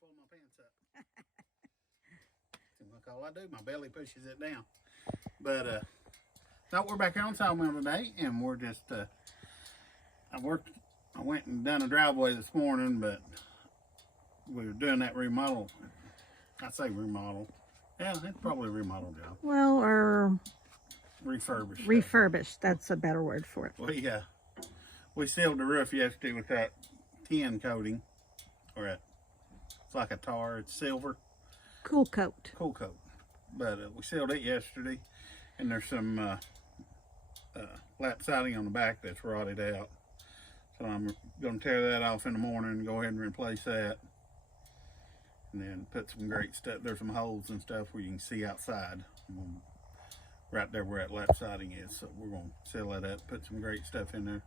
pull my pants up. Look, all I do, my belly pushes it down. But so we're back here on Sawmill today, and we're just I went and done a driveway this morning, but we were doing that remodel. I say remodel. Yeah, it's probably a remodel job. Well, or refurbished. That's a better word for it. We sealed the roof yesterday with that tin coating, or it's like a tar. It's silver. Cool coat. Cool coat. But we sealed it yesterday, and there's some lap siding on the back that's rotted out. So I'm going to tear that off in the morning and go ahead and replace that. And then put some great stuff. There's some holes and stuff where you can see outside. Right there where that lap siding is. So we're going to seal that up, put some great stuff in there.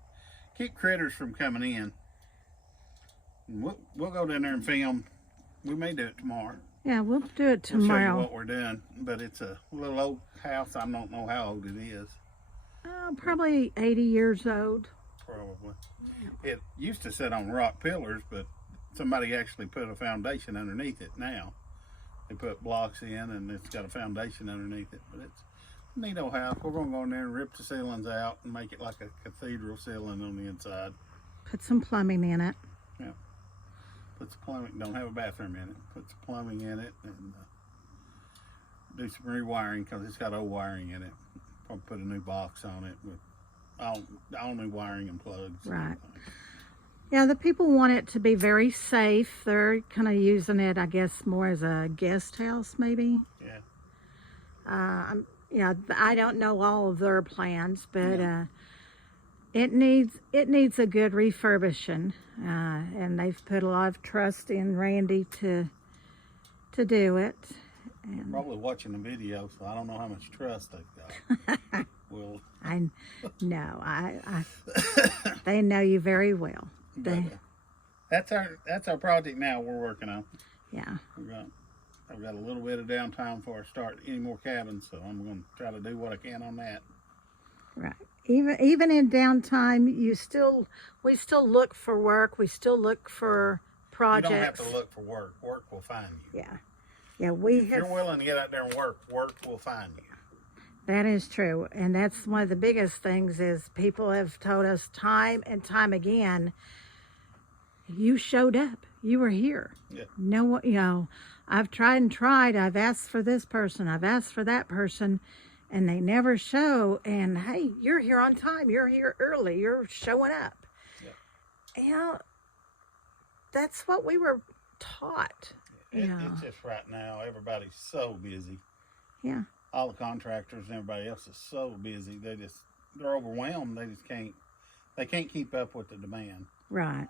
Keep critters from coming in. And we'll go down there and film. We may do it tomorrow. Yeah, we'll do it tomorrow. We'll show you what we're doing. But it's a little old house. I don't know how old it is. Probably 80 years old. Probably. It used to sit on rock pillars, but somebody actually put a foundation underneath it now. They put blocks in, and it's got a foundation underneath it. But it's a neat old house. We're going to go in there and rip the ceilings out and make it like a cathedral ceiling on the inside. Put some plumbing in it. Yeah. Put some plumbing. Don't have a bathroom in it. Put some plumbing in it and do some rewiring because it's got old wiring in it. Probably put a new box on it with all new wiring and plugs. Right. Yeah, the people want it to be very safe. They're kind of using it, I guess, more as a guest house, maybe. Yeah. Yeah, I don't know all of their plans, but it needs a good refurbishing, and they've put a lot of trust in Randy to do it. And probably watching the video, so I don't know how much trust they've got. Well, I know, they know you very well. That's our project now. We're working on. Yeah. I've got a little bit of downtime before I start any more cabins, so I'm going to try to do what I can on that. Right. Even in downtime, we still look for work. We still look for projects. You don't have to look for work. Work will find you. Yeah. Yeah. If you're willing to get out there and work will find you. That is true, and that's one of the biggest things. Is people have told us time and time again, you showed up. You were here. Yeah. No, I've tried. I've asked for this person. I've asked for that person, and they never show. And hey, you're here on time. You're here early. You're showing up. Yeah. That's what we were taught. It's just right now, everybody's so busy. Yeah. All the contractors and everybody else is so busy. They're overwhelmed. They can't keep up with the demand. Right.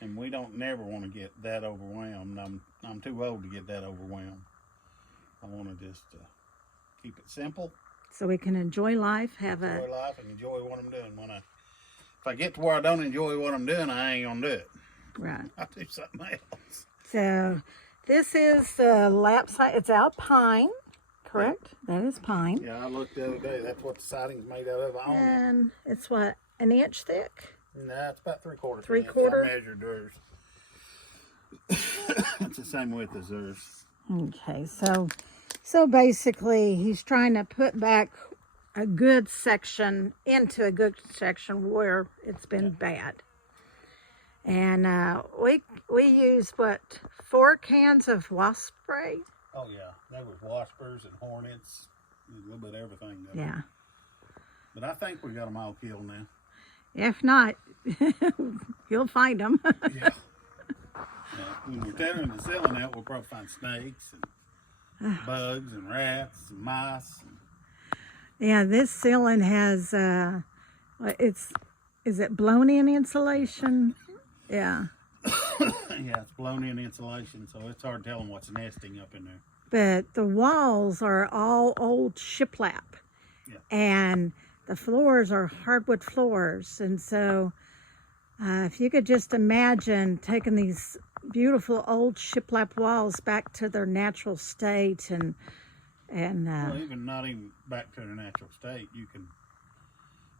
And we don't never want to get that overwhelmed. I'm too old to get that overwhelmed. I want to just keep it simple. So we can enjoy life, enjoy life and enjoy what I'm doing. If I get to where I don't enjoy what I'm doing, I ain't gonna do it. Right. I'll do something else. So this is the lap side. It's alpine, correct? Yeah. That is pine. Yeah, I looked the other day. That's what the siding's made out of. And it's what, an inch thick? No, it's about 3/4. 3/4? I measured theirs. It's the same width as theirs. Okay, so basically he's trying to put back a good section into a good section where it's been bad. And we use 4 cans of wasp spray? Oh yeah, there was waspers and hornets, a little bit of everything. Yeah. But I think we got them all killed now. If not, you'll find them. Yeah. When we're tearing the ceiling out, we'll probably find snakes and bugs and rats and mice. Yeah, this ceiling has, is it blown-in insulation? Yeah. Yeah, it's blown-in insulation, so it's hard to tell them what's nesting up in there. But the walls are all old shiplap. Yeah. And the floors are hardwood floors. And so if you could just imagine taking these beautiful old shiplap walls back to their natural state and well, not even back to their natural state.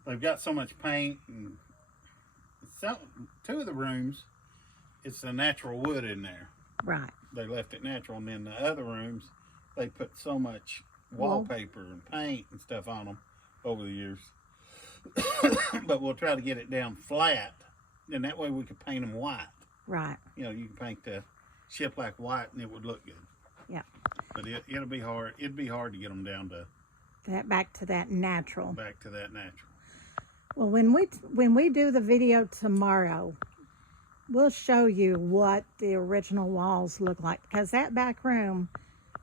They've got so much paint, and 2 of the rooms, it's a natural wood in there. Right. they left it natural. And then the other rooms, they put so much wallpaper and paint and stuff on them over the years. But we'll try to get it down flat, and that way we could paint them white. Right. You know, you can paint the shiplap white, and it would look good. Yeah. But it'll be hard. It'd be hard to get them down to Back to that natural. back to that natural. Well, when we do the video tomorrow, we'll show you what the original walls look like, because that back room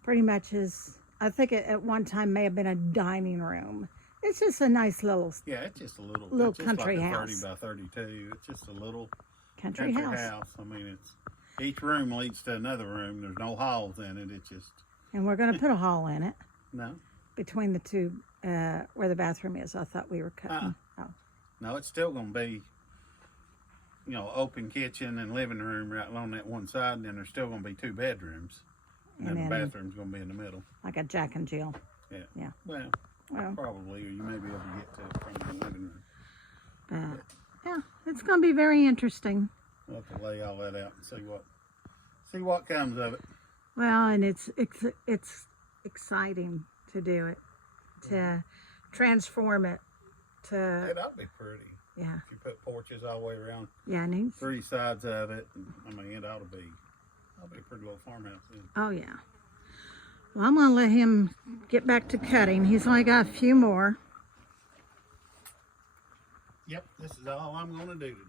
pretty much is, I think it at one time may have been a dining room. It's just a nice little Yeah, it's just a little Little it's just country like a house. 30 by 32. It's just a little country house. I mean, it's each room leads to another room. There's no halls in it. It's just And we're going to put a hall in it no, between the two, where the bathroom is. I thought we were cutting. Oh. no. It's still gonna be, you know, open kitchen and living room right along that one side, and then there's still gonna be 2 bedrooms, and then the bathroom's gonna be in the middle. Like a Jack and Jill. Yeah. Yeah. Well, probably, or you may be able to get to it from the living room. Yeah, it's going to be very interesting. We'll have to lay all that out and see what comes of it. Well, and it's exciting to do it, to transform it to, It ought to be pretty. yeah, If you put porches all the way around yeah, and he's, 3 sides of it, and, I mean, it ought to be a pretty little farmhouse then. oh yeah. Well, I'm going to let him get back to cutting. He's only got a few more. Yep, this is all I'm going to do today.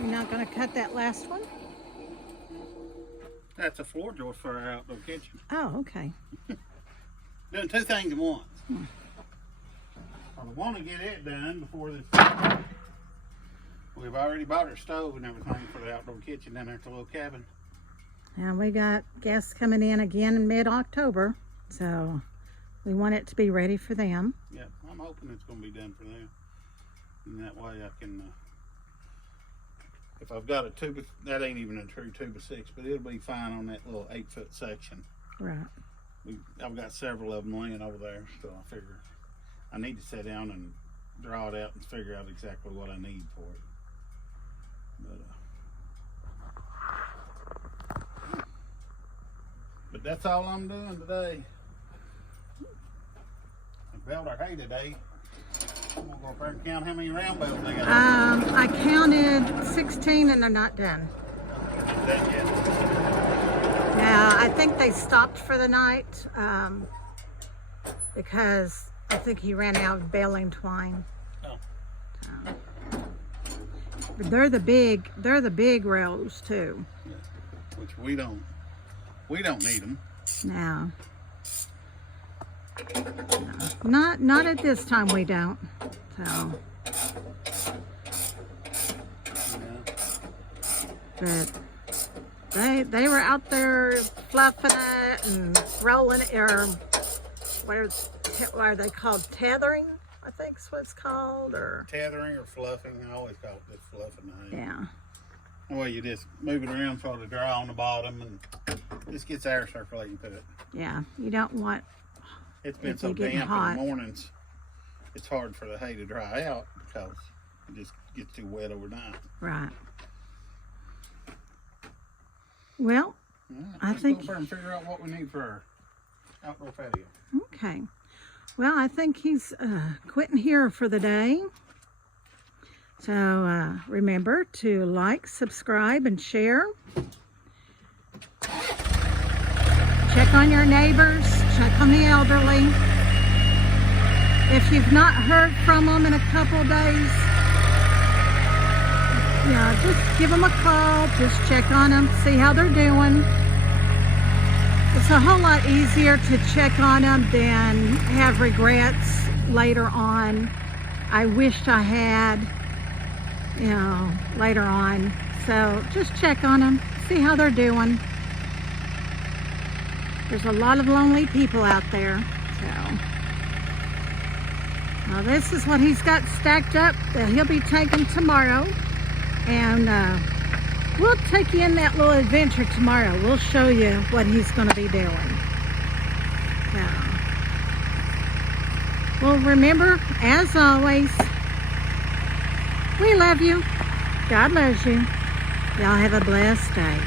You're not going to cut that last one? That's a floor joist for our outdoor kitchen. Oh, okay. Doing 2 things at once. I want to get it done before this. We've already bought our stove and everything for the outdoor kitchen down there at the little cabin. And we got guests coming in again in mid-October, so we want it to be ready for them. Yeah, I'm hoping it's going to be done for them. And that way I can, if I've got a 2 by, that ain't even a true 2 by 6, but it'll be fine on that little 8-foot section. Right. I've got several of them laying over there, so I figure I need to sit down and draw it out and figure out exactly what I need for it. But that's all I'm doing today. baled our hay today. I'm gonna go up there and count how many round bales they got. I counted 16 and they're not done. That yet. Now, I think they stopped for the night because I think he ran out of baling twine. Oh. But they're the big rows too. Yeah. Which we don't need them. No. Not at this time we don't. So. Yeah. But they were out there fluffing it and rolling it, or what are they called? Tethering, I think is what it's called, or Tethering or fluffing. I always call it just fluffing the hay. yeah. Well, you just move it around so it'll dry on the bottom and just gets air circulating through it. Yeah, you don't want It's been If so you get damp hot. in the mornings, it's hard for the hay to dry out because it just gets too wet overnight. right. Well, All right, I let's think- go over and figure out what we need for our outdoor patio. okay. Well, I think he's quitting here for the day. So remember to like, subscribe, and share. Check on your neighbors. Check on the elderly. If you've not heard from them in a couple days, just give them a call. Just check on them, see how they're doing. It's a whole lot easier to check on them than have regrets later on. I wished I had, later on. So just check on them, see how they're doing. There's a lot of lonely people out there. So, now this is what he's got stacked up that he'll be taking tomorrow. And we'll take you in that little adventure tomorrow. We'll show you what he's going to be doing. Well, remember, as always, we love you. God loves you. Y'all have a blessed day.